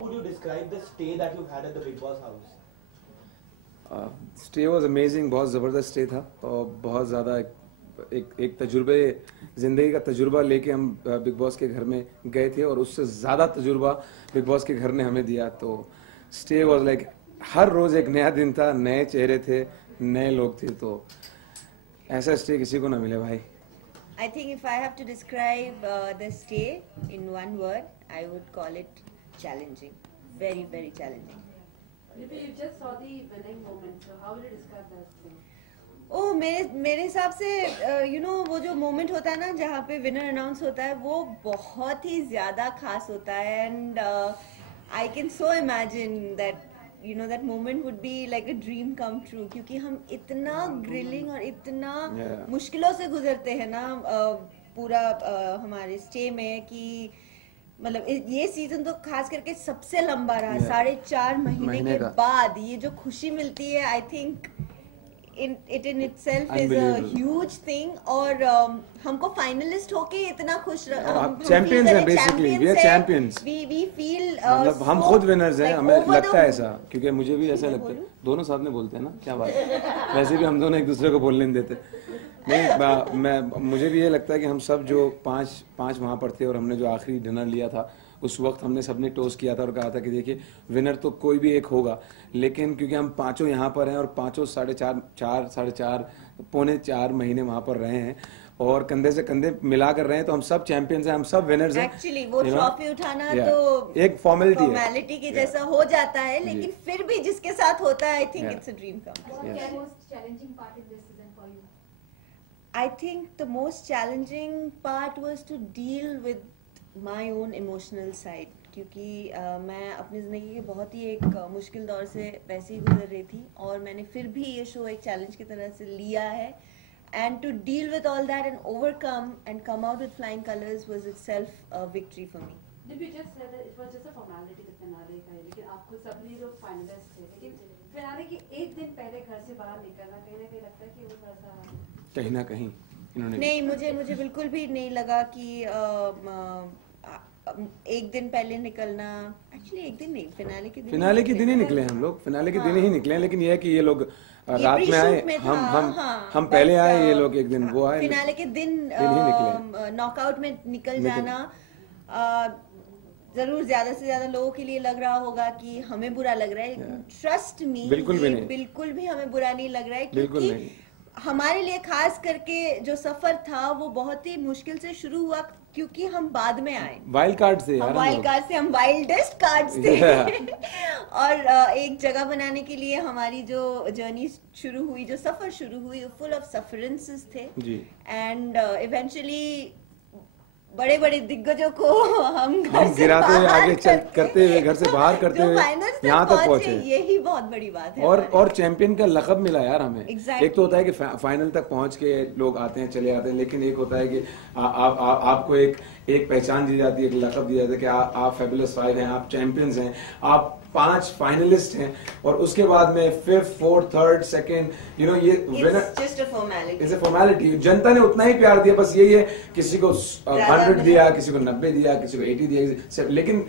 Would you describe the stay that you had at the Bigg Boss house? Stay was amazing, बहुत ज़बरदस्त stay था और बहुत ज़्यादा एक तजुर्बे, ज़िंदगी का तजुर्बा लेके हम बिग बॉस के घर में गए थे और उससे ज़्यादा तजुर्बा बिग बॉस के घर ने हमें दिया। तो स्टे वॉज लाइक हर रोज़ एक नया दिन था, नए चेहरे थे, नए लोग थे, तो ऐसा स्टे किसी को ना मिले भाई। I think if I have to describe the stay in one word, I would call it challenging. Very, very challenging. You just saw the winning moment, so how will you describe that thing? ओह मेरे हिसाब से वो जो moment होता है ना जहाँ पे विनर अनाउंस होता है वो बहुत ही ज़्यादा खास होता है and I can so imagine that that moment would be like a dream come true क्योंकि हम इतना ग्रिलिंग और इतना मुश्किलों से गुजरते हैं ना पूरा हमारे स्टे में कि मतलब ये सीजन तो खास करके सबसे लंबा रहा, 4.5 महीने के बाद ये जो खुशी मिलती है I think it in itself is a huge thing और हमको फाइनलिस्ट होके इतना खुश चैंपियंस हैं basically, we are champions, we feel मतलब हम खुद विनर्स हैं, हमें लगता है ऐसा क्योंकि मुझे भी ऐसा लगता है। दोनों साथ में बोलते हैं ना, क्या बात है, वैसे भी हम दोनों एक दूसरे को बोलने नहीं देते। नहीं मुझे भी ये लगता है कि हम सब जो पांच वहाँ पर थे और हमने जो आखिरी डिनर लिया था उस वक्त हमने सबने टोस्ट किया था और कहा था कि देखिए विनर तो कोई भी एक होगा, लेकिन क्योंकि हम पांचों यहाँ पर हैं और पांचों 4.5 पौने 4 महीने वहाँ पर रहे हैं और कंधे से कंधे मिला कर रहे हैं, तो हम सब चैंपियंस हैं, हम सब विनर्स हैं। एक्चुअली वो ट्रॉफी उठाना तो एक फॉर्मेलिटी के जैसा हो जाता है, लेकिन फिर भी जिसके साथ होता है I think it's a dream come. I think the most challenging part was to deal with my own emotional side क्योंकि मैं अपनी ज़िंदगी के बहुत ही एक मुश्किल दौर से वैसे ही गुजर रही थी और मैंने फिर भी ये शो एक चैलेंज की तरह से लिया है and to deal with all that and overcome and come out with flying colors was itself a victory for me. You just said that it was just a formality the finale का, लेकिन आपको सबने जो finalist थे, लेकिन finale के एक दिन पहले घर से बाहर निकलना कहीं ना कहीं लगता है कि वो थोड़ा सा कहीं ना कहीं इन्होंने नहीं, मुझे बिल्कुल भी नहीं लगा कि एक दिन पहले निकलना, एक्चुअली एक दिन नहीं, फिनाले के दिन ही निकले हम लोग, फिनाले के दिन ही निकले, लेकिन यह है कि ये लोग रात में आए, हम पहले आए, ये लोग एक दिन वो आए, फिनाले के दिन नॉकआउट में निकल जाना जरूर ज्यादा से ज्यादा लोगों के लिए लग रहा होगा कि हमें बुरा लग रहा है। ट्रस्ट मी, बिल्कुल भी हमें बुरा नहीं लग रहा है क्योंकि हमारे लिए खास करके जो सफर था वो बहुत ही मुश्किल से शुरू हुआ क्योंकि हम बाद में आए, वाइल्ड कार्ड से हम वाइल्डेस्ट कार्ड्स थे और एक जगह बनाने के लिए हमारी जो जर्नी शुरू हुई, जो सफर शुरू हुई, फुल ऑफ सफरेंसेस थे एंड इवेंचुअली बड़े बड़े दिग्गजों को हम गिराते हुए आगे करते हुए, घर से बाहर करते हुए यहाँ तक पहुँचे, यही बहुत बड़ी बात है। और चैंपियन का लक़ब मिला यार हमें। एक तो होता है कि फाइनल तक पहुँच के लोग आते हैं चले आते हैं, लेकिन एक होता है कि आपको एक पहचान दी जाती है, एक लक़ब दिया जाता है कि आप फैबुलस 5 हैं, आप चैंपियंस हैं, आप 5 फाइनलिस्ट हैं और उसके बाद में 5th, 4th, 3rd, 2nd ये just a formality, it's a formality. जनता ने उतना ही प्यार दिया, बस यही है, किसी को 100 दिया, किसी को 90 दिया, किसी को 80 दिया, लेकिन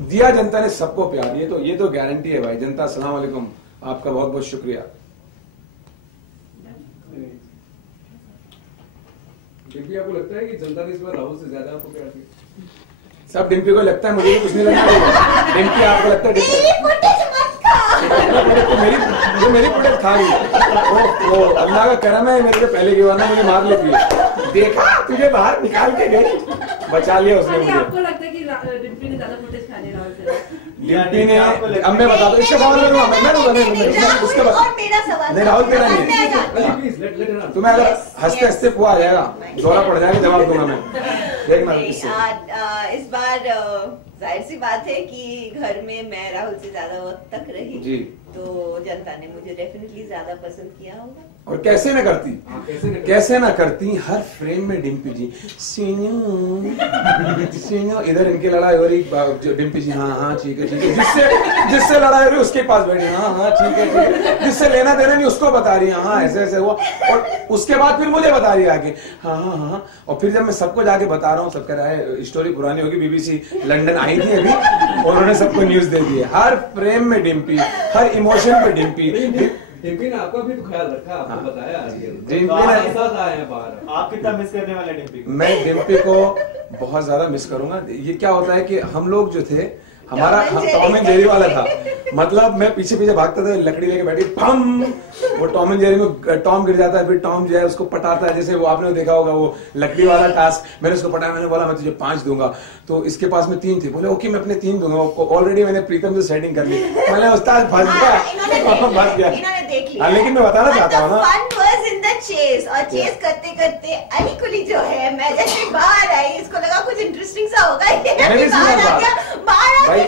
दिया जनता ने सबको प्यार। ये तो गारंटी है भाई। जनता अस्सलाम वालेकुम, आपका बहुत बहुत शुक्रिया। डिम्पी, आपको लगता है कि जनता ने इस बार राहुल से ज्यादा आपको प्यार किया? सब डिम्पी को लगता है, मुझे कुछ नहीं लगता। डिम्पी आपको लगता है? मेरी फुटेज खा गई, वो अल्लाह का करम है, मेरे से पहले की वरना मुझे मार लेती है। देखा, तुझे बाहर निकाल के गई, बचा लिया उसने मुझे। आपको लगता है कि डिम्पी ने ज्यादा फुटेज खा ली राहुल से? डिम्पी ने, अब मैं बता दूं, इसके सवाल में उसके बाद नहीं, राहुल तेरा नहीं, तुम्हें अगर हंसते हंसते पुआ आ जाएगा, दौरा पड़ जाएगा, जवाब दूंगा मैं, देखना। इस बार जाहिर सी बात है कि घर में मैं राहुल से ज्यादा वक्त तक रही, तो जनता ने मुझे डेफिनेटली ज्यादा पसंद किया होगा। और कैसे ना करती, कैसे ना करती, हर फ्रेम में डिम्पी जी सीनियो इधर इनकी लड़ाई हो रही, जो डिम्पी जी हाँ ठीक है जिससे लड़ाई हो रही उसके पास बैठी हाँ ठीक है, जिससे लेना देना नहीं उसको बता रही है हाँ ऐसे हुआ, और उसके बाद फिर मुझे बता रही है आगे हाँ, और फिर जब मैं सबको जाके बता रहा हूँ, सब कह रहा है स्टोरी पुरानी होगी, बीबीसी लंदन आई थी अभी और उन्होंने सबको न्यूज दे दी है। हर फ्रेम में डिम्पी, हर इमोशन में डिम्पी। डिम्पी ने आपका भी तो ख्याल रखा, आपको बताया डिम्पी ने साथ आए हैं बाहर। आप कितना मिस करने वाले डिम्पी को? मैं डिम्पी को बहुत ज्यादा मिस करूंगा। ये क्या होता है कि हम लोग जो थे, हमारा टॉम एंड जेरी वाला था, मतलब मैं पीछे पीछे भागता था, लकड़ी लेके बैठी पम, वो टॉम एंड जेरी में टॉम गिर जाता है, फिर टॉम जो है उसको पटाता है, जैसे वो आपने देखा होगा वो लकड़ी वाला टास्क। मैंने उसको पटाया, मैंने बोला मैं तुझे 5 दूंगा, तो इसके पास में 3 थे, बोले ओके मैं अपने 3 दूंगा, ऑलरेडी मैंने प्रीतम से सेटिंग कर ली, मैंने उस्ताद फंस गया। लेकिन मैं बताना चाहता हूँ ना, चेस और चेस करते करते अली कुली जो है, मैं जैसे बाहर आई, इसको लगा कुछ इंटरेस्टिंग सा होगा, ये बाहर घर से बाहर आ गया।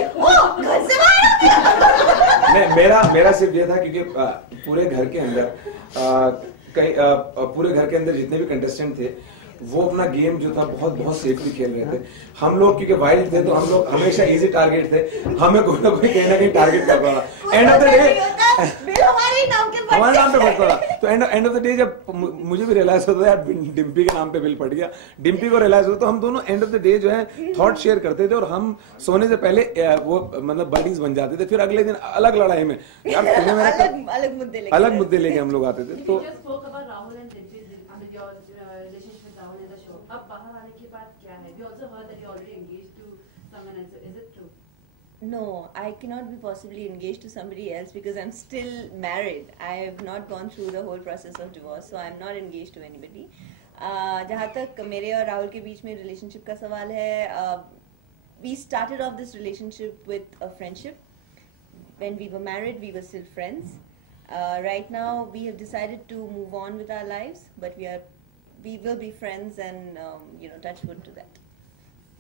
नहीं, मेरा सिर्फ ये था क्योंकि पूरे घर के अंदर पूरे घर के अंदर जितने भी कंटेस्टेंट थे वो अपना गेम जो था बहुत सेफली खेल रहे थे। हम लोग क्योंकि वाइल्ड थे तो हम लोग हमेशा इजी टारगेट थे, हमें कोई ना कोई कहीं ना कहीं टारगेट कर रहा था। एंड ऑफ द डे हमारे नाम पे बढ़ता था, तो एंड ऑफ द डे जब मुझे भी रियलाइज होता था यार डिम्पी के नाम पे बिल पड़ गया, डिम्पी को रियलाइज होता, तो हम दोनों एंड ऑफ द डे जो है थॉट शेयर करते थे, और हम सोने से पहले वो मतलब बडीज बन जाते थे। फिर अगले दिन अलग लड़ाई में यार अलग मुद्दे लेके हम लोग आते थे। तो अब बाहर आने के बाद क्या है? We also heard that you're already engaged to someone else. Is it true? No, I cannot be possibly engaged to somebody else because I'm still married. I have not gone through the whole process of divorce, so I'm not engaged to anybody. जहाँ तक मेरे और राहुल के बीच में relationship का सवाल है, we started off this relationship with a friendship. When we were married, we were still friends. Right now, we have decided to move on with our lives, but we will be friends and touch wood to that.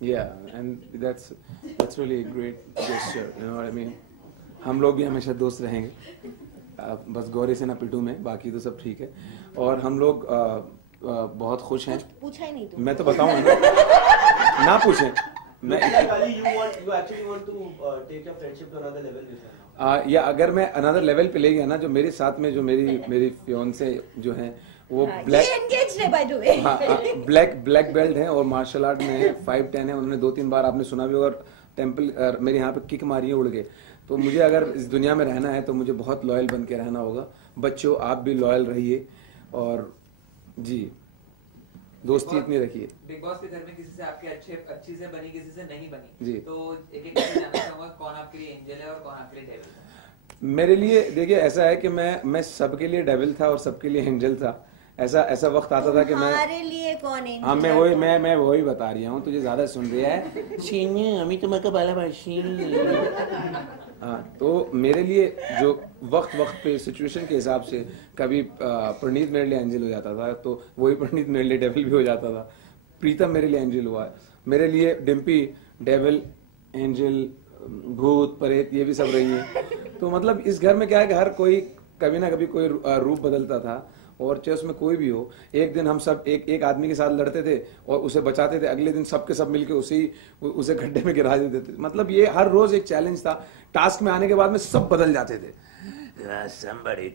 Yeah, and that's really a great gesture, you know what I mean. हम लोग भी हमेशा दोस्त रहेंगे, बस गौरी से ना पिटू में, बाकी तो सब ठीक है। और हम लोग बहुत खुश हैं। पूछा ही नहीं तुम। मैं तो बताऊंगा ना पूछें। you actually want to take your friendship to another level with her? या अगर मैं अनदर लेवल पे ले गया ना, जो मेरे साथ में जो मेरी फियोंसे जो है वो ब्लैक बेल्ट है और मार्शल आर्ट में 5-10 है। उन्होंने 2-3 बार आपने सुना भी होगा टेम्पल मेरे यहाँ पे किक मारी है उड़ के। तो मुझे अगर इस दुनिया में रहना है तो मुझे बहुत लॉयल बन के रहना होगा। बच्चों आप भी लॉयल रहिए और जी दोस्ती इतनी रखिए। बिग बॉस के घर में किसी से आपकी अच्छी से बनी, किसी से नहीं बनी जी, तो एक जानना चाहूंगा कौन आपके लिए एंजल है और कौन आपके लिए डेविल है? मेरे लिए देखिए ऐसा है कि मैं सबके लिए डेविल था और सबके लिए एंजल था। ऐसा वक्त आता था कि मैं लिए कौन एंजल? हाँ मैं वही बता रही हूँ, तुझे ज्यादा सुन रही है अमी तुम्हारे हाँ। तो मेरे लिए जो वक्त पे सिचुएशन के हिसाब से कभी प्रणीत मेरे लिए एंजल हो जाता था, तो वही प्रणीत मेरे लिए डेविल भी हो जाता था। प्रीतम मेरे लिए एंजल हुआ है, मेरे लिए डिम्पी डेविल एंजल भूत प्रेत ये भी सब रही है। तो मतलब इस घर में क्या है कि हर कोई कभी ना कभी कोई रूप बदलता था, और चाहे उसमें कोई भी हो। एक दिन हम सब एक आदमी के साथ लड़ते थे और उसे बचाते थे, अगले दिन सबके सब मिलके उसे गड्ढे में गिरा देते थे। मतलब ये हर रोज एक चैलेंज था। टास्क में आने के बाद में सब बदल जाते थे। Somebody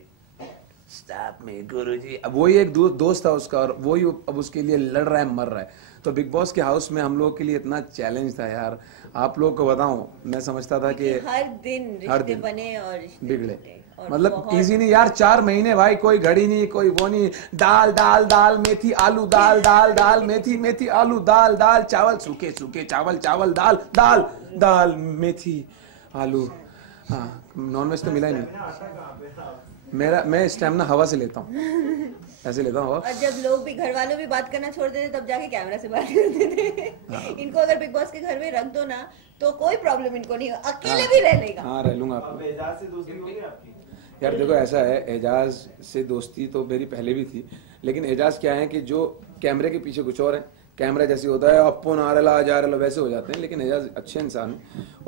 stop me, गुरुजी। अब वही एक दोस्त था उसका और वही अब उसके लिए लड़ रहा है, मर रहा है। तो बिग बॉस के हाउस में हम लोग के लिए इतना चैलेंज था यार, आप लोग को बताऊं, मैं समझता था कि हर दिन रिश्ते बने और बिगड़े, मतलब इजी नहीं यार। 4 महीने भाई, कोई घड़ी नहीं, कोई वो नहीं, दाल दाल दाल मेथी आलू, दाल दाल दाल मेथी मेथी आलू, दाल दाल चावल, सूखे सूखे चावल चावल दाल दाल दाल मेथी आलू। हाँ, नॉनवेज तो मिला ही नहीं। मैं स्टेमिना हवा से लेता हूँ, ऐसे लेता हूँ। और जब लोग भी घर वालों भी बात करना छोड़ देते तब जाके कैमरा से बात करते थे। इनको अगर बिग बॉस के घर में रख दो ना तो कोई प्रॉब्लम इनको नहीं, अकेले भी रह लेगा। हाँ रह लूंगा। एजाज से दोस्ती होगी आपकी? यार देखो ऐसा है, एजाज से दोस्ती तो मेरी पहले भी थी, लेकिन एजाज क्या है कि जो कैमरे के पीछे कुछ और है, कैमरा जैसे होता है अपन आ रहा जा रहा वैसे हो जाते हैं, लेकिन एजाज अच्छे इंसान है।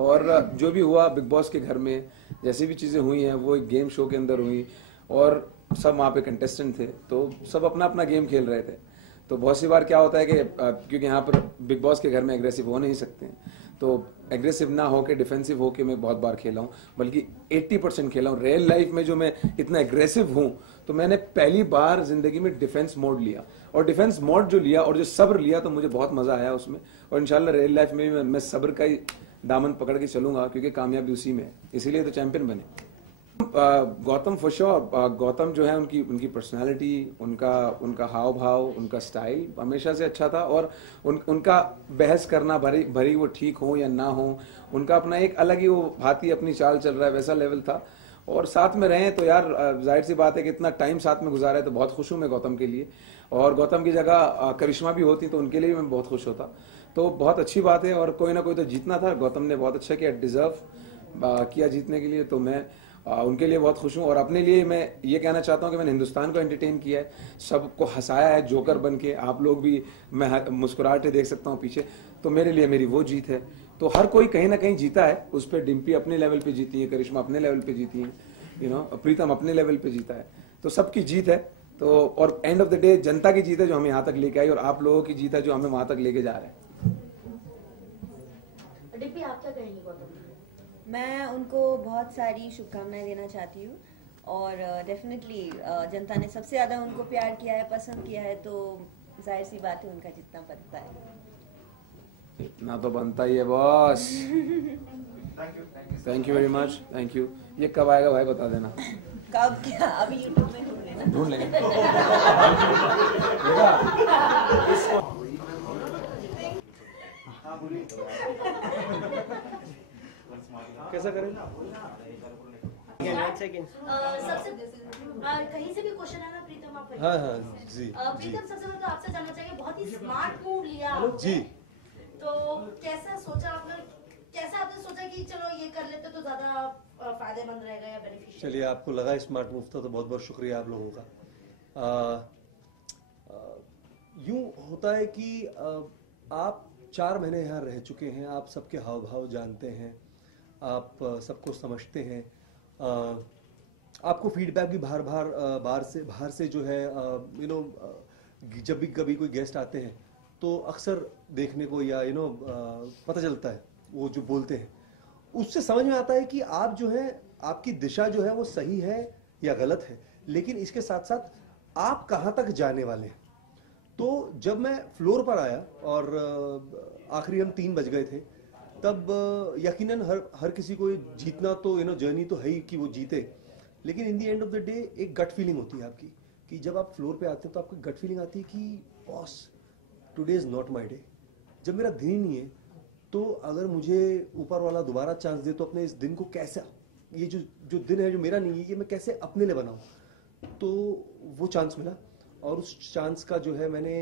और जो भी हुआ बिग बॉस के घर में, जैसी भी चीज़ें हुई हैं वो एक गेम शो के अंदर हुई, और सब वहाँ पे कंटेस्टेंट थे, तो सब अपना अपना गेम खेल रहे थे। तो बहुत सी बार क्या होता है कि क्योंकि यहाँ पर बिग बॉस के घर में एग्रेसिव हो नहीं सकते हैं, तो एग्रेसिव ना होके डिफेंसिव होके मैं बहुत बार खेला हूँ, बल्कि 80% खेला हूँ। रियल लाइफ में जो मैं इतना एग्रेसिव हूँ, तो मैंने पहली बार जिंदगी में डिफेंस मोड लिया, और डिफेंस मोड जो लिया और जो सब्र लिया, तो मुझे बहुत मजा आया उसमें। और इंशाल्लाह रियल लाइफ में भी मैं सब्र का ही दामन पकड़ के चलूंगा, क्योंकि कामयाबी उसी में है, इसीलिए तो चैंपियन बने। गौतम फॉर श्योर, गौतम जो है उनकी पर्सनालिटी, उनका हाव भाव, उनका स्टाइल हमेशा से अच्छा था, और उनका बहस करना भरी वो ठीक हो या ना हो, उनका अपना एक अलग ही वो हाथी अपनी चाल चल रहा है वैसा लेवल था। और साथ में रहे तो यार जाहिर सी बात है कि इतना टाइम साथ में गुजारा है, तो बहुत खुश हूँ मैं गौतम के लिए। और गौतम की जगह करिश्मा भी होती तो उनके लिए भी मैं बहुत खुश होता, तो बहुत अच्छी बात है। और कोई ना कोई तो जीतना था, गौतम ने बहुत अच्छा किया, डिजर्व किया जीतने के लिए, तो मैं उनके लिए बहुत खुश हूँ। और अपने लिए मैं ये कहना चाहता हूँ कि मैंने हिंदुस्तान को एंटरटेन किया है, सबको हंसाया है जोकर बन के। आप लोग भी, मैं मुस्कुराहटें देख सकता हूँ पीछे, तो मेरे लिए मेरी वो जीत है। तो हर कोई कहीं ना कहीं जीता है, उस पर डिम्पी अपने लेवल पे जीती है, करिश्मा अपने लेवल पे जीती है, प्रीतम अपने लेवल पे जीता है, तो सबकी जीत है। तो और एंड ऑफ द डे जनता की जीत है जो हमें यहाँ तक लेके आई, और आप लोगों की जीत है जो हमें वहां तक लेके जा रहे हैं। डिम्पी, आप क्या कहेंगे गौतम? मैं उनको बहुत सारी शुभकामनाएं देना चाहती हूँ, और डेफिनेटली जनता ने सबसे ज़्यादा उनको प्यार किया है, पसंद किया है, तो जाहिर सी बात है उनका जितना बनता है। इतना तो बनता ही है boss. Thank you very much, thank you. ये कब आएगा भाई बता देना। कब क्या, अभी यूट्यूब में ढूंढ लेना। ढूंढ लेंगे। कैसा करें? सबसे कहीं से भी क्वेश्चन है ना प्रीतम, आप हाँ जी प्रीतम, सबसे पहले तो आपसे जानना चाहिए, बहुत ही स्मार्ट मूव लिया जी, तो कैसा सोचा आपने, कैसा आपने सोचा कि चलो ये कर लेते तो ज्यादा फायदेमंद रहेगा या बेनिफिशियल? चलिए, आपको लगा स्मार्ट मूव था तो बहुत बहुत शुक्रिया आप लोगों का। यूं होता है कि आप 4 महीने यहाँ रह चुके हैं, आप सबके हाव भाव जानते हैं, आप सबको समझते हैं, आपको फीडबैक भी बाहर से जो है जब भी कभी कोई गेस्ट आते हैं तो अक्सर देखने को या पता चलता है वो जो बोलते हैं, उससे समझ में आता है कि आप जो है, आपकी दिशा जो है वो सही है या गलत है, लेकिन इसके साथ साथ आप कहाँ तक जाने वाले हैं। तो जब मैं फ्लोर पर आया और आखिरी हम 3 बज गए थे, तब यकीनन हर किसी को जीतना तो जर्नी तो है ही कि वो जीते, लेकिन in the end of the day एक गट फीलिंग होती है आपकी, कि जब आप फ्लोर पे आते हैं तो आपको गट फीलिंग आती है कि boss today is not my day. जब मेरा दिन ही नहीं है, तो अगर मुझे ऊपर वाला दोबारा चांस दे तो अपने इस दिन को कैसे, ये जो दिन है जो मेरा नहीं है, ये मैं कैसे अपने लिए बनाऊं। तो वो चांस मिला, और उस चांस का जो है मैंने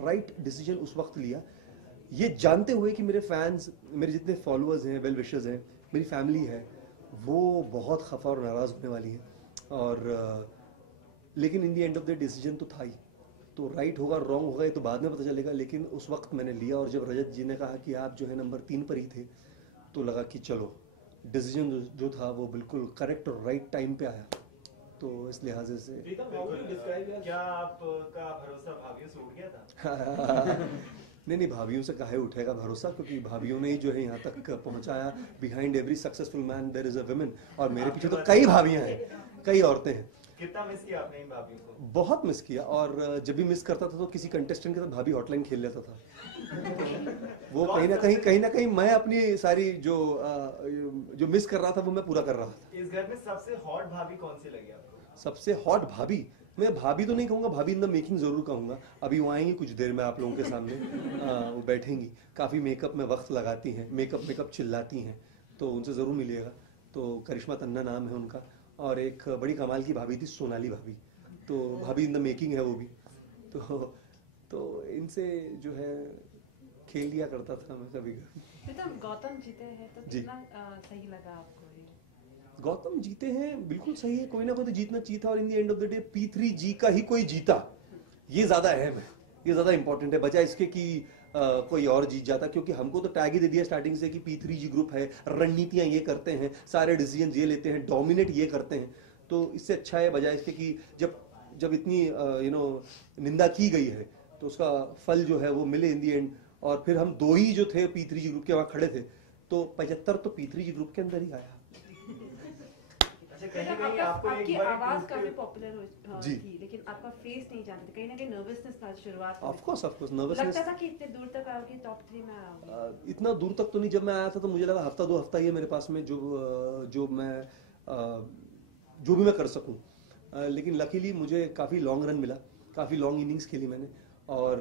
राइट डिसीजन उस वक्त लिया, ये जानते हुए कि मेरे फैंस, मेरे जितने फॉलोअर्स हैं, वेल विशर्स हैं, मेरी फैमिली है, वो बहुत खफा और नाराज होने वाली है। और लेकिन in the end of the decision तो था ही, तो राइट होगा रॉन्ग होगा ये तो बाद में पता चलेगा, लेकिन उस वक्त मैंने लिया। और जब रजत जी ने कहा कि आप जो है नंबर 3 पर ही थे, तो लगा कि चलो डिसीजन जो था वो बिल्कुल करेक्ट और राइट टाइम पे आया। तो इस लिहाजे से क्या आपका भरोसा भाभियों से उठ गया था? नहीं, भाभियों से काहे उठेगा भरोसा, क्योंकि भाभियों ने ही जो है यहाँ तक पहुंचाया। Behind every successful man there is a woman, और मेरे पीछे तो कई भाभियां हैं, कई औरतें हैं। कितना मिस किया आपने इन भाभियों को? बहुत मिस किया, और जब भी मिस करता था तो किसी कंटेस्टेंट के साथ भाभी हॉटलाइन खेल लेता था। वो कहीं ना कहीं मैं अपनी सारी जो मिस कर रहा था वो मैं पूरा कर रहा था। इस घर में सबसे हॉट भाभी कौन सी लगी आपको? सबसे हॉट भाभी, मैं भाभी तो नहीं कहूंगा, भाभी इन द मेकिंग जरूर कहूंगा। अभी वो आएंगी कुछ देर में आप लोगों के सामने, वो बैठेंगी, काफी मेकअप में वक्त लगाती हैं, मेकअप चिल्लाती हैं, तो उनसे जरूर मिलिएगा। तो करिश्मा तन्ना नाम है उनका, और एक बड़ी कमाल की भाभी थी सोनाली भाभी, तो भाभी इन द मेकिंग है वो भी। तो इनसे जो है खेल लिया करता था मैं कभी कभी। तो गौतम जीते हैं तो कितना सही लगा आपको? गौतम जीते हैं बिल्कुल सही है, कोई ना कोई तो जीतना चाहिए था, और in the end of the day P3G का ही कोई जीता, ये ज्यादा अहम है, ये ज्यादा इंपॉर्टेंट है, बजाय इसके कि कोई और जीत जाता। क्योंकि हमको तो टैग ही दे दिया स्टार्टिंग से कि P3G ग्रुप है, रणनीतियां ये करते हैं, सारे डिसीजन ये लेते हैं, डोमिनेट ये करते हैं। तो इससे अच्छा है बजाय इसके कि जब इतनी निंदा की गई है तो उसका फल जो है वो मिले इन दी एंड। और फिर हम 2 ही जो थे P3G ग्रुप के वहाँ खड़े थे, तो 75 तो P3G ग्रुप के अंदर ही आया। आपकी आवाज काफी पॉपुलर जी। थी, लेकिन आपका फेस नहीं जानते थे, कहीं ना कहीं नर्वसनेस शुरुआत में। ऑफ कोर्स नर्वसनेस लगता था कि इतने दूर तक आओगे, टॉप 3 में आओगे। इतना दूर तक तो नहीं। जब मैं आया था तो मुझे लगा हफ्ता 2 हफ्ता ही है मेरे पास में जो भी मैं कर सकूं। लेकिन लकीली मुझे काफ़ी लॉन्ग रन मिला, काफ़ी लॉन्ग इनिंग्स खेली मैंने, और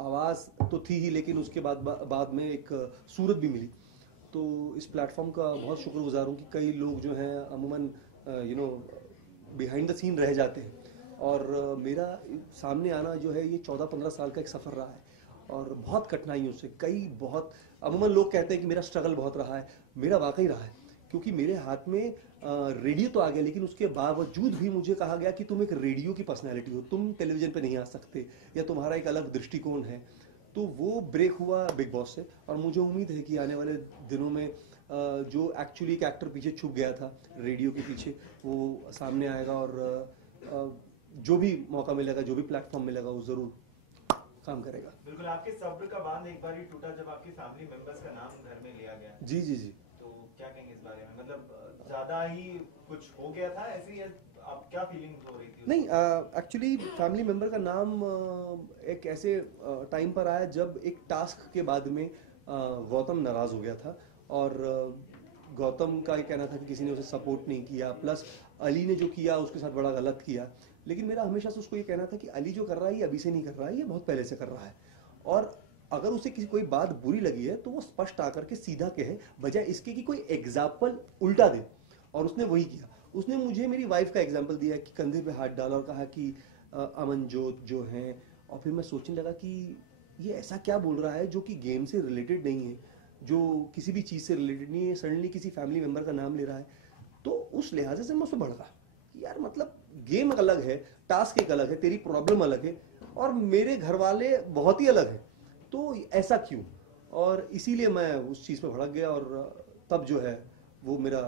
आवाज़ तो थी ही, लेकिन उसके बाद में एक सूरत भी मिली। तो इस प्लेटफॉर्म का बहुत शुक्रगुजार हूँ कि कई लोग जो हैं अमूमन बिहाइंड द सीन रह जाते हैं, और मेरा सामने आना जो है ये 14-15 साल का एक सफ़र रहा है, और बहुत कठिनाइयों से बहुत अमूमन लोग कहते हैं कि मेरा स्ट्रगल बहुत रहा है, मेरा वाकई रहा है, क्योंकि मेरे हाथ में रेडियो तो आ गया, लेकिन उसके बावजूद भी मुझे कहा गया कि तुम एक रेडियो की पर्सनैलिटी हो, तुम टेलीविजन पे नहीं आ सकते, या तुम्हारा एक अलग दृष्टिकोण है। तो वो ब्रेक हुआ बिग बॉस से, और मुझे उम्मीद है कि आने वाले दिनों में जो एक्चुअली एक एक्टर पीछे छुप गया था रेडियो के पीछे, वो सामने आएगा, और जो भी मौका मिलेगा, जो भी प्लेटफॉर्म मिलेगा, वो जरूर काम करेगा। बिल्कुल, आपके सब्र का बांध एक बार ही टूटा जब आपकी फैमिली मेंबर्स का नाम घर में लिया गया। जी जी जी। तो क्या कहेंगे इस बारे में? मतलब ज्यादा ही कुछ हो गया था ऐसी, आप क्या फीलिंग हो रही थी? नहीं, एक्चुअली फैमिली मेंबर का नाम एक ऐसे टाइम पर आया जब एक टास्क के बाद में गौतम नाराज हो गया था, और गौतम का ये कहना था कि किसी ने उसे सपोर्ट नहीं किया, प्लस अली ने जो किया उसके साथ बड़ा गलत किया। लेकिन मेरा हमेशा से उसको ये कहना था कि अली जो कर रहा है ये अभी से नहीं कर रहा है, ये बहुत पहले से कर रहा है, और अगर उसे किसी कोई बात बुरी लगी है तो वो स्पष्ट आकर के सीधा कहे, बजाय इसके कि कोई एग्जाम्पल उल्टा दे। और उसने वही किया। उसने मुझे मेरी वाइफ का एग्जाम्पल दिया कि कंधे पे हाथ डाला और कहा कि अमनजोत जो हैं, और फिर मैं सोचने लगा कि ये ऐसा क्या बोल रहा है जो कि गेम से रिलेटेड नहीं है, जो किसी भी चीज़ से रिलेटेड नहीं है, सडनली किसी फैमिली मेम्बर का नाम ले रहा है। तो उस लिहाजे से मैं उससे भड़का कि यार मतलब गेम अलग है, टास्क एक अलग है, तेरी प्रॉब्लम अलग है, और मेरे घर वाले बहुत ही अलग हैं, तो ऐसा क्यों? और इसीलिए मैं उस चीज़ पे भड़क गया, और तब जो है वो मेरा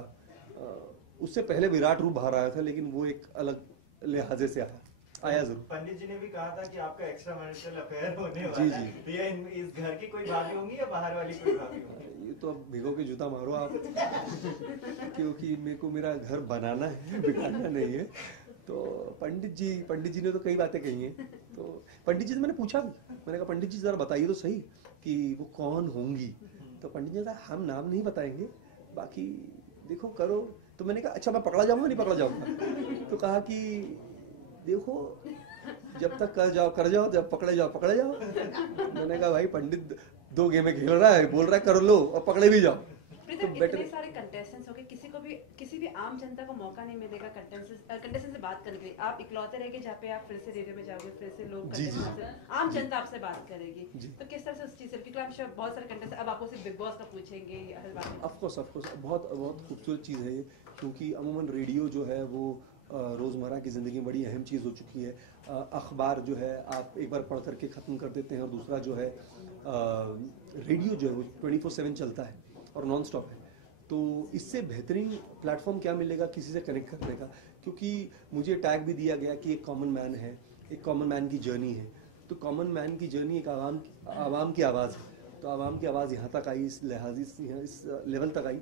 उससे पहले विराट रूप बाहर आया था, लेकिन वो एक अलग लिहाजे से आया जरूर। पंडित जी ने भी कहा था कि आपका एक्स्ट्रा मैरिटल अफेयर होने वाला है। तो ये इस घर की कोई भाभी होंगी या बाहर वाली कोई भाभी होंगी? ये तो अब भिगो के जूता मारो आप क्योंकि मेरे को मेरा घर बनाना है, बिगाड़ना नहीं है। तो पंडित जी ने तो कई बातें कही हैं। तो पंडित जी से मैंने पूछा, मैंने कहा पंडित जी जरा बताइए तो सही कि वो कौन होंगी। तो पंडित जी ने कहा हम नाम नहीं बताएंगे, बाकी देखो करो। तो मैंने कहा अच्छा मैं पकड़ा जाऊंगा नहीं पकड़ा जाऊंगा? तो कहा कि देखो जब तक कर जाओ, जब पकड़े जाओ। मैंने कहा भाई पंडित 2 गेमें खेल रहा है, बोल रहा है कर लो और पकड़े भी जाओ। तो इतने सारे कंटेस्टेंट्स हो गए, किसी भी आम जनता को मौका नहीं मिलेगा कंटेस्टेंट से बात करने के लिए। आप इकलौते रहेंगे जहाँ पे आप फिर से रेडियो में जाओगे, फिर से लोग आम जनता आपसे बात करेगी। तो किस तरह से उस चीज से, क्योंकि I'm sure बहुत सारे कंटेस्टेंट अब आपको सिर्फ बिग बॉस का पूछेंगे हर बात में। ऑफ कोर्स बहुत खूबसूरत चीज़ है ये, क्योंकि अमूमन रेडियो जो है वो रोज़मर्रा की ज़िंदगी में बड़ी अहम चीज़ हो चुकी है। अखबार जो है आप एक बार पढ़ करके ख़त्म कर देते हैं, और दूसरा जो है रेडियो जो है वो 24/7 चलता है और नॉन स्टॉप है। तो इससे बेहतरीन प्लेटफॉर्म क्या मिलेगा किसी से कनेक्ट करने का, क्योंकि मुझे टैग भी दिया गया कि एक कॉमन मैन है, एक कॉमन मैन की जर्नी है। तो कॉमन मैन की जर्नी एक आवाम की आवाज़ है। तो आवाम की आवाज़ यहाँ तक आई, इस लेवल तक आई,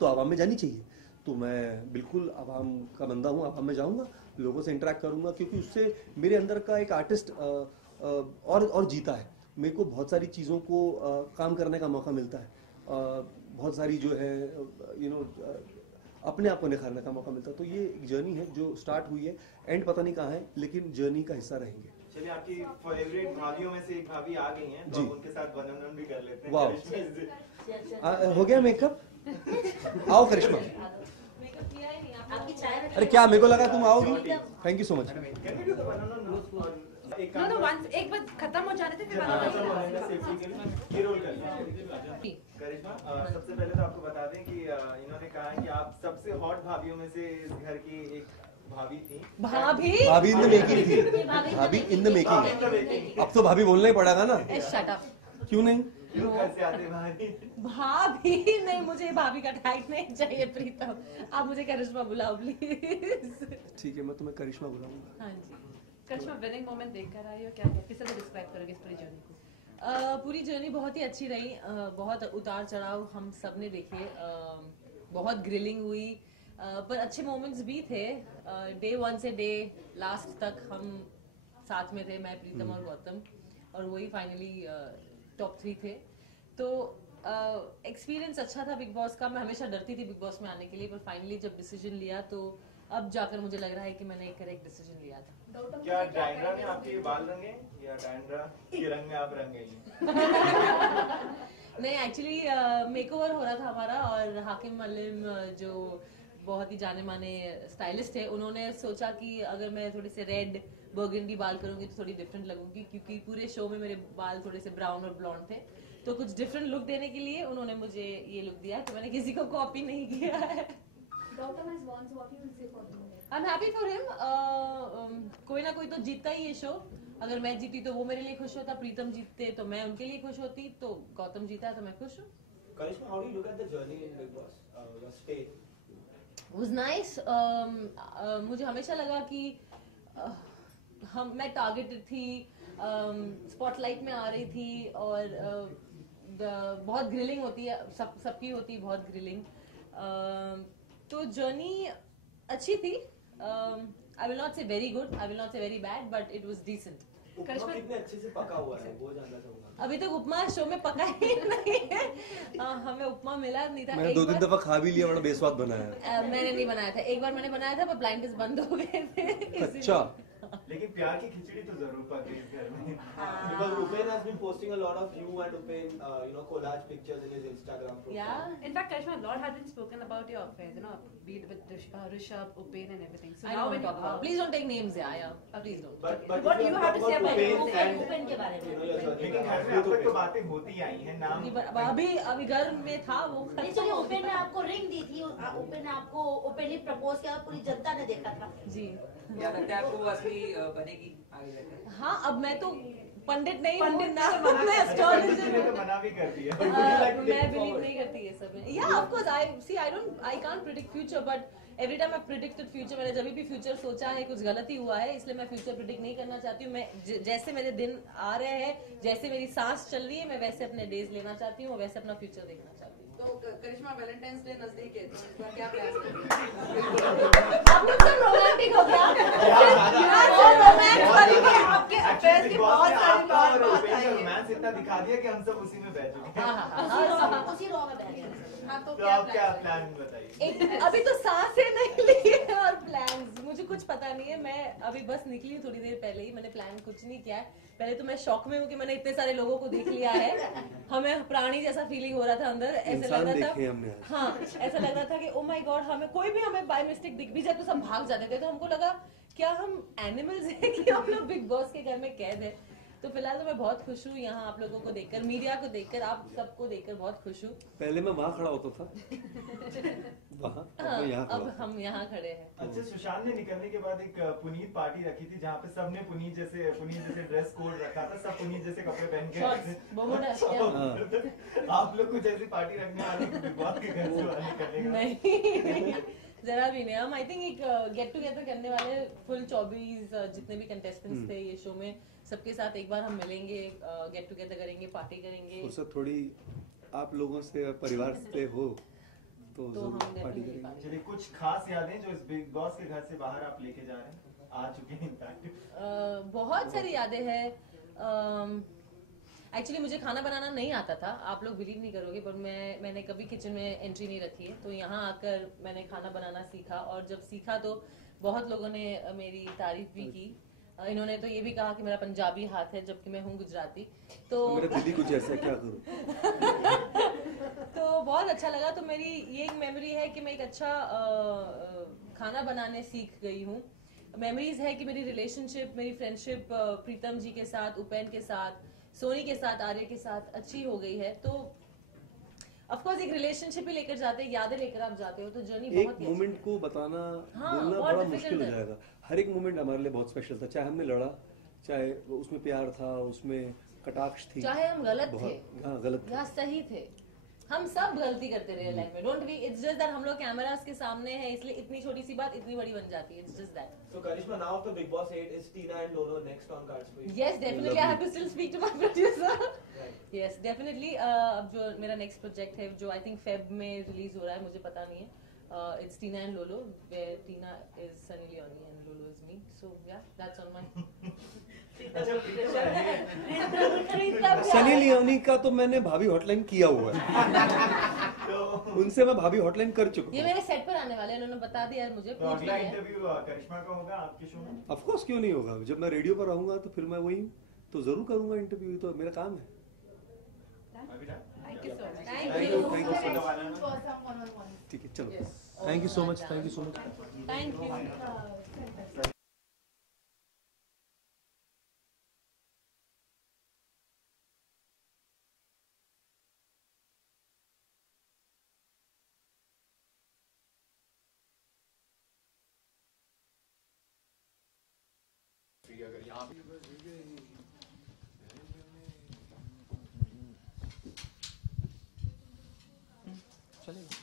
तो आवाम में जानी चाहिए। तो मैं बिल्कुल आवाम का बंदा हूँ, आवाम में जाऊँगा, लोगों से इंटरेक्ट करूँगा, क्योंकि उससे मेरे अंदर का एक आर्टिस्ट और जीता है। मेरे को बहुत सारी चीज़ों को काम करने का मौका मिलता है, बहुत सारी जो है अपने आप को निखारने का मौका मिलता है। तो ये एक जर्नी है जो स्टार्ट हुई है, एंड पता नहीं कहाँ है, लेकिन जर्नी का हिस्सा रहेंगे। चलिए, आपकी फेवरेट भाभियों में से एक भाभी आ गई हैं, तो जी, उनके साथ वर्णन भी कर लेते हैं। वाह, हो गया मेकअप? आओ करिश्मा। अरे क्या, मेरे को लगा तुम आओगी। Thank you so much. एक बार खत्म हो जाने थे करिश्मा, सबसे पहले तो आपको बता दें कि इन्होंने कहा है कि आप सबसे हॉट भाभियों में से इस घर की एक भाभी थी। भाभी इन द मेकिंग थी। भाभी इन द मेकिंग। अब तो भाभी बोलना ही पड़ेगा ना, क्यों नहीं? क्यों घर से आते भाभी? भाभी नहीं, मुझे भाभी का टैग नहीं चाहिए प्रीतम, आप मुझे करिश्मा बुलाओ प्लीज। ठीक है, मैं तुम्हें करिश्मा बुलाऊंगा। हाँ जी। करिश्मा विनिंग मोमेंट देखकर आई हो, क्या किस तरह डिस्क्राइब करोगे इस पूरी जर्नी को? पूरी जर्नी बहुत ही अच्छी रही, बहुत उतार चढ़ाव हम सब ने देखे, बहुत ग्रिलिंग हुई, पर अच्छे मोमेंट्स भी थे। डे 1 से डे लास्ट तक हम साथ में थे, मैं, प्रीतम और गौतम, और वही फाइनली टॉप 3 थे। तो एक्सपीरियंस अच्छा था बिग बॉस का। मैं हमेशा डरती थी बिग बॉस में आने के लिए, पर फाइनली जब डिसीजन लिया तो अब जाकर मुझे लग रहा है कि मैंने एक करेक्ट डिसीजन लिया था। क्या डायंड्रा ने आपके बाल रंगे या डायंड्रा के रंग में आप रंग गई? नहीं, एक्चुअली मेकओवर हो रहा था हमारा, और हाकिम मल्लिम जो बहुत ही जाने माने स्टाइलिस्ट थे, उन्होंने सोचा कि अगर मैं थोड़े से रेड बर्गंडी बाल करूंगी तो थोड़ी डिफरेंट लगूंगी, क्योंकि पूरे शो में मेरे बाल थोड़े से ब्राउन और ब्लॉन्ड थे, तो कुछ डिफरेंट लुक देने के लिए उन्होंने मुझे ये लुक दिया। तो मैंने किसी को कॉपी नहीं किया है। I'm happy for him. कोई ना कोई तो जीतता ही ये शो। अगर मैं जीती तो वो मेरे लिए खुश होता, प्रीतम जीतते तो मैं उनके लिए खुश होती, तो गौतम जीता है तो मैं खुश हूँ। Karishma, how do you look at the journey in Big Boss? Your stay? Was nice. मुझे हमेशा लगा कि मैं टारगेटेड थी, स्पॉटलाइट में आ रही थी, और बहुत ग्रिलिंग होती है, सबकी होती है बहुत ग्रिलिंग। तो जर्नी अच्छी थी। I will not say very good, I will not say very bad, but it was decent. Upma कितने अच्छे से पका हुआ है वो जानना चाहूंगा। अभी तक उपमा शो में पका ही नहीं है। हमें उपमा मिला नहीं था। मैंने 2-3 दफा खा भी लिया, बड़ा बेस्वाद बनाया है। मैंने नहीं बनाया था, एक बार मैंने बनाया था पर ब्लाइंड टेस्ट बंद हो गए थे। अच्छा। लेकिन प्यार की खिचड़ी तो जरूर पके इस घर में। Because Upen has been posting a lot of you and Upen, collage pictures in his Instagram profile. Yeah. In fact, Karishma, a lot has been spoken about your affairs, be it with Rishabh, Upen, and everything. So I don't want to talk about. Please don't take names, yeah. Please don't. But what do you have to say about Upen के बारे में? लेकिन घर में अब तक तो बातें होती आई हैं, नाम अभी घर में था वो। चलिए, उपेन ने आपको रिंग दी थी, उपेन ने आपको ओपनली प्रपोज किया, पूरी जनता ने देखा था जी। क्या लगता है आपको असली बनेगी आगे जाकर? हाँ, अब मैं तो पंडित नहीं हूँ ना, मैं एस्ट्रोलॉजर हूँ। तो मना भी कर दिया। मैं बिलीव नहीं करती ये सब में। Yeah, of course, I can't predict future, but every time I've predicted future, मैंने जब भी फ्यूचर सोचा है कुछ गलत ही हुआ है, इसलिए मैं फ्यूचर प्रिडिक्ट नहीं करना चाहती हूँ। मैं जैसे मेरे दिन आ रहे हैं, जैसे मेरी सांस चल रही है, मैं वैसे अपने डेज लेना चाहती हूँ और वैसे अपना फ्यूचर देखना चाहती हूँ। तो करिश्मा, वैलेंटाइंस डे नजदीक है, तो इस बार क्या प्लान है? आप लोग सब रोमांटिक हो गया। आपके अफेयर्स की बहुत सारी बात आई है। रोमांस इतना दिखा दिया कि हम सब उसी में बैठ चुके हैं। उसी रॉ में बैठ गए। हाँ, तो तो आप क्या प्लान बताइए? अभी तो सांसें नहीं ली है और प्लान्स मुझे कुछ पता नहीं है। मैं अभी बस निकली थोड़ी देर पहले ही, मैंने प्लान कुछ नहीं किया है। पहले तो मैं शॉक में हूँ कि मैंने इतने सारे लोगों को देख लिया है। हमें प्राणी जैसा फीलिंग हो रहा था अंदर, ऐसा लग रहा था। हाँ, ऐसा लग रहा था कि ओ माय गॉड, हमें कोई भी हमें बाय मिस्टेक दिख भी जाए तो सब भाग जाते थे। तो हमको लगा क्या हम एनिमल्स हैं कि हम लोग बिग बॉस के घर में कैद है। तो फिलहाल तो मैं बहुत खुश हूँ यहाँ आप लोगों को देखकर, मीडिया को देखकर, आप सबको देखकर बहुत खुश हूँ। पहले मैं वहाँ खड़ा होता था, वहाँ, अब हम यहाँ खड़े हैं। अच्छा, सुशांत ने निकलने के बाद एक पुनीत पार्टी रखी थी जहाँ पे सबने पुनीत जैसे ड्रेस कोड रखा था, सब पुनीत जैसे कपड़े पहन के। आप लोग कुछ ऐसी पार्टी रखने वाले बिग बॉस के घर से निकलने का? नहीं, जरा भी नहीं। हम आई थिंक एक गेट टुगेदर करने वाले, फुल 24 जितने भी कंटेस्टेंट्स थे ये शो में, सबके साथ एक बार हम मिलेंगे, गेट टुगेदर करेंगे, पार्टी करेंगे। उससे थोड़ी आप लोगों से, परिवार से हो तो हम पार्टी करेंगे। चलिए, कुछ खास यादें जो इस बिग बॉस के घर से बाहर आप लेके जा रहे हैं, आ चुके हैं इनफैक्ट? बहुत सारी यादें हैं। एक्चुअली मुझे खाना बनाना नहीं आता था, आप लोग बिलीव नहीं करोगे, पर मैंने कभी किचन में एंट्री नहीं रखी है। तो यहाँ आकर मैंने खाना बनाना सीखा, और जब सीखा तो बहुत लोगों ने मेरी तारीफ भी की। इन्होंने तो ये भी कहा कि मेरा पंजाबी हाथ है, जबकि मैं हूँ गुजराती। तो मेरा दीदी कुछ ऐसा क्या करूँ। तो बहुत अच्छा लगा। तो मेरी ये एक मेमोरी है कि मैं एक अच्छा खाना बनाने सीख गई हूँ। मेमोरीज है कि मेरी रिलेशनशिप, मेरी फ्रेंडशिप प्रीतम जी के साथ, उपेन के साथ, सोनी के साथ, आर्य के साथ अच्छी हो गई है। तो ऑफ कोर्स एक रिलेशनशिप ही लेकर जाते हैं, यादें लेकर आप जाते हो, तो जर्नी बहुत ही एक मोमेंट को बताना, हाँ, बोलना बहुत बड़ा difficult मुश्किल हो है। जाएगा। हर एक मोमेंट हमारे लिए बहुत स्पेशल था, चाहे हमने लड़ा, चाहे उसमें प्यार था, उसमें कटाक्ष थी, चाहे हम गलत थे हाँ गलत थे, या सही थे, हम सब गलती करते रहे लाइफ में। Don't we, it's just that हम लोग कैमरास के सामने हैं इसलिए इतनी छोटी सी बात इतनी बड़ी बन जाती है। It's just that. So Karishma, now after Big Boss 8, is Tina and Lolo next on cards for you? Yes, definitely. I have to still speak to my producer. Yes, definitely. अब जो मेरा नेक्स्ट प्रोजेक्ट है जो I think Feb में release हो रहा है, मुझे पता नहीं है, it's Tina and Lolo, where Tina is Sunny Leone and Lolo is me, so ya that's on my. Sunny Leone का तो मैंने भाभी हॉटलाइन किया हुआ है, उनसे मैं भाभी हॉटलाइन कर चुका हूँ। ये मेरे सेट पर आने वाले हैं, उन्होंने बता दिया है मुझे। तो अगला इंटरव्यू करिश्मा का होगा आपके शो में? ऑफ कोर्स, क्यों नहीं होगा, जब मैं रेडियो पर रहूंगा तो फिर मैं वही तो जरूर करूंगा इंटरव्यू, तो मेरा काम है। Thank you so much. Thank you, ठीक है, चलो, thank you so much, thank you so much, thank you.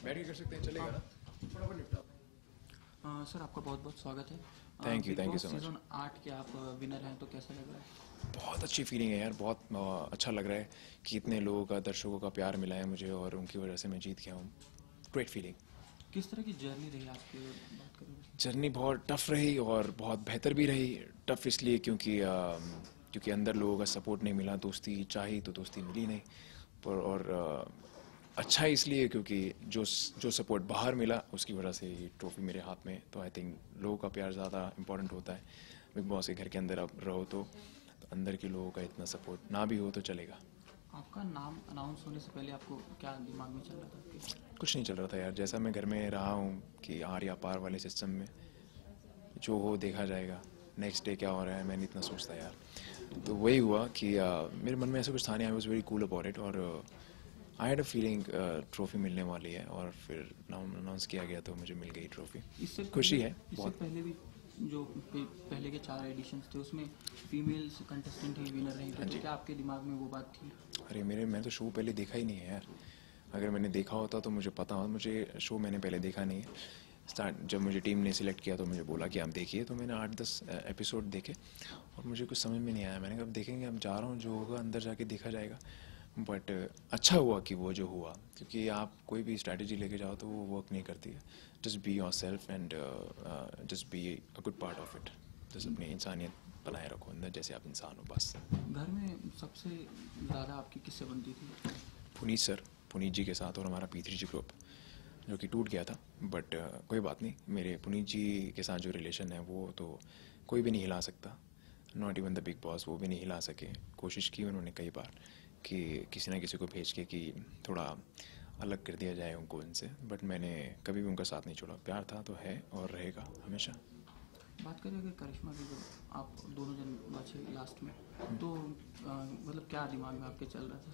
बैठ के कर सकते हैं, चलेगा ना? फटाफट निपटा। सर आपका बहुत बहुत स्वागत है। Thank you so much. Season 8 के आप विनर हैं, तो कैसा लग रहा है? बहुत अच्छी फीलिंग है यार, बहुत अच्छा लग रहा है कि इतने लोगों का, दर्शकों का प्यार मिला है मुझे और उनकी वजह से मैं जीत गया हूँ। Great feeling. किस तरह की जर्नी रही आपकी, बात करें? जर्नी बहुत टफ रही और बहुत बेहतर भी रही। टफ इसलिए क्योंकि अंदर लोगों का सपोर्ट नहीं मिला, दोस्ती चाही तो दोस्ती मिली नहीं, और अच्छा इसलिए क्योंकि जो सपोर्ट बाहर मिला उसकी वजह से ये ट्रॉफी मेरे हाथ में। तो आई थिंक लोगों का प्यार ज़्यादा इम्पोर्टेंट होता है। बिग बॉस के घर के अंदर आप रहो तो अंदर के लोगों का इतना सपोर्ट ना भी हो तो चलेगा। आपका नाम अनाउंस होने से पहले आपको क्या दिमाग में चल रहा था आपके? कुछ नहीं चल रहा था यार, जैसा मैं घर में रहा हूँ कि आर या पार वाले सिस्टम में जो हो देखा जाएगा, नेक्स्ट डे क्या हो रहा है मैं नहीं इतना सोचता यार। तो वही हुआ कि मेरे मन में ऐसा कुछ था नहीं। I was very cool about it और I had a feeling trophy मिलने वाली है और फिर नाम अनाउंस किया गया तो मुझे मिल गई ट्रॉफी। खुशी है बहुत। इससे पहले भी जो पहले के 4 एडिशंस थे उसमें फीमेल्स कंटेस्टेंट ही विनर रही थी, तो क्या आपके दिमाग में वो बात थी? अरे मैं तो शो पहले देखा ही नहीं है यार। अगर मैंने देखा होता तो मुझे पता होता। मुझे शो मैंने पहले देखा नहीं है। जब मुझे टीम ने सिलेक्ट किया तो मुझे बोला कि आप देखिए, तो मैंने 8-10 एपिसोड देखे और मुझे कुछ समझ में नहीं आया। मैंने कहा अब देखेंगे, अब जा रहा हूँ, जो होगा अंदर जाके देखा जाएगा। बट अच्छा हुआ कि वो जो हुआ, क्योंकि आप कोई भी स्ट्रैटेजी लेके जाओ तो वो वर्क नहीं करती है। Just be your self and just be a good part of it. Just अपनी इंसानियत बनाए रखो अंदर, जैसे आप इंसान हो बस। घर में सबसे ज़्यादा आपकी किससे बनती थी? पुनीत जी के साथ और हमारा P3G ग्रुप जो कि टूट गया था। बट कोई बात नहीं, मेरे पुनीत जी के साथ जो रिलेशन है वो तो कोई भी नहीं हिला सकता। Not even the big boss, वो भी नहीं हिला सके। कोशिश की उन्होंने कई बार कि किसी ना किसी को भेज के कि थोड़ा अलग कर दिया जाए उनको इनसे, बट मैंने कभी भी उनका साथ नहीं छोड़ा। प्यार था तो है और रहेगा हमेशा। बात करें अगर करिश्मा की, जब आप दोनों जन बचे लास्ट में, तो मतलब क्या दिमाग में आपके चल रहा था?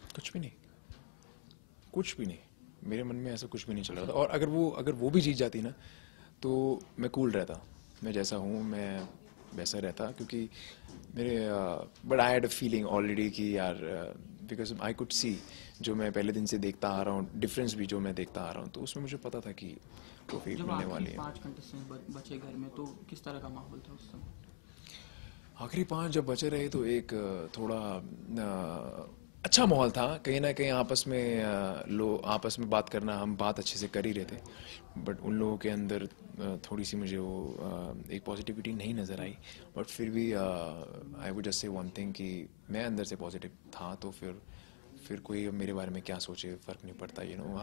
कुछ भी नहीं, मेरे मन में ऐसा कुछ भी नहीं चल रहा था। और अगर वो भी जीत जाती ना तो मैं कूल रहता। मैं जैसा हूँ मैं वैसा रहता, क्योंकि मेरे but I had a feeling already कि यार बिकॉज आई कुड सी जो मैं पहले दिन से देखता आ रहा हूँ, डिफरेंस भी जो मैं देखता आ रहा हूँ, तो उसमें मुझे पता था कि ट्रॉफी मिलने वाली है। 5 कंटेस्टेंट बचे घर में, तो किस तरह का माहौल था उस समय? आखिरी 5 जब बचे रहे तो एक थोड़ा अच्छा माहौल था। कहीं ना कहीं आपस में बात करना, हम बात अच्छे से कर ही रहे थे, बट उन लोगों के अंदर थोड़ी सी मुझे वो एक पॉजिटिविटी नहीं नज़र आई। बट फिर भी I would just say one thing कि मैं अंदर से पॉजिटिव था, तो फिर कोई मेरे बारे में क्या सोचे फ़र्क नहीं पड़ता। यू नो,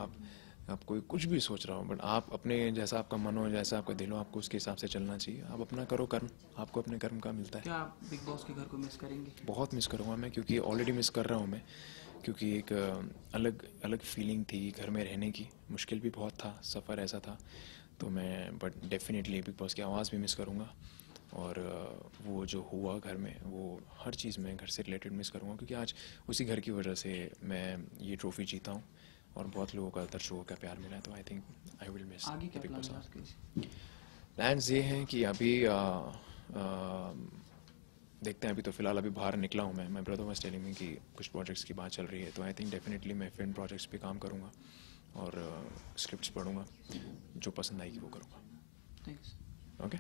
आप कोई कुछ भी सोच रहा हो, बट आप अपने जैसा आपका मन हो, जैसा आपका दिल हो, आपको उसके हिसाब से चलना चाहिए। आप अपना करो कर्म, आपको अपने कर्म का मिलता है। क्या आप बिग बॉस के घर को मिस करेंगे? बहुत मिस करूँगा मैं, क्योंकि ऑलरेडी मिस कर रहा हूँ मैं, क्योंकि एक अलग फीलिंग थी घर में रहने की। मुश्किल भी बहुत था, सफ़र ऐसा था, तो मैं बट डेफिनेटली बिग बॉस की आवाज़ भी मिस करूँगा। और वो जो हुआ घर में, वो हर चीज़ में घर से रिलेटेड मिस करूँगा, क्योंकि आज उसी घर की वजह से मैं ये ट्रॉफी जीता हूँ और बहुत लोगों का, दर्शकों का प्यार मिला है। तो I think I will miss big boss. Plans ये हैं कि अभी देखते हैं। अभी तो फिलहाल अभी बाहर निकला हूँ मैं, my brother was telling me कि कुछ प्रोजेक्ट्स की बात चल रही है, तो आई थिंक डेफिनेटली मैं फिल्म प्रोजेक्ट्स पे काम करूँगा और स्क्रिप्ट्स पढ़ूंगा, जो पसंद आएगी वो करूँगा। थैंक्स। ओके।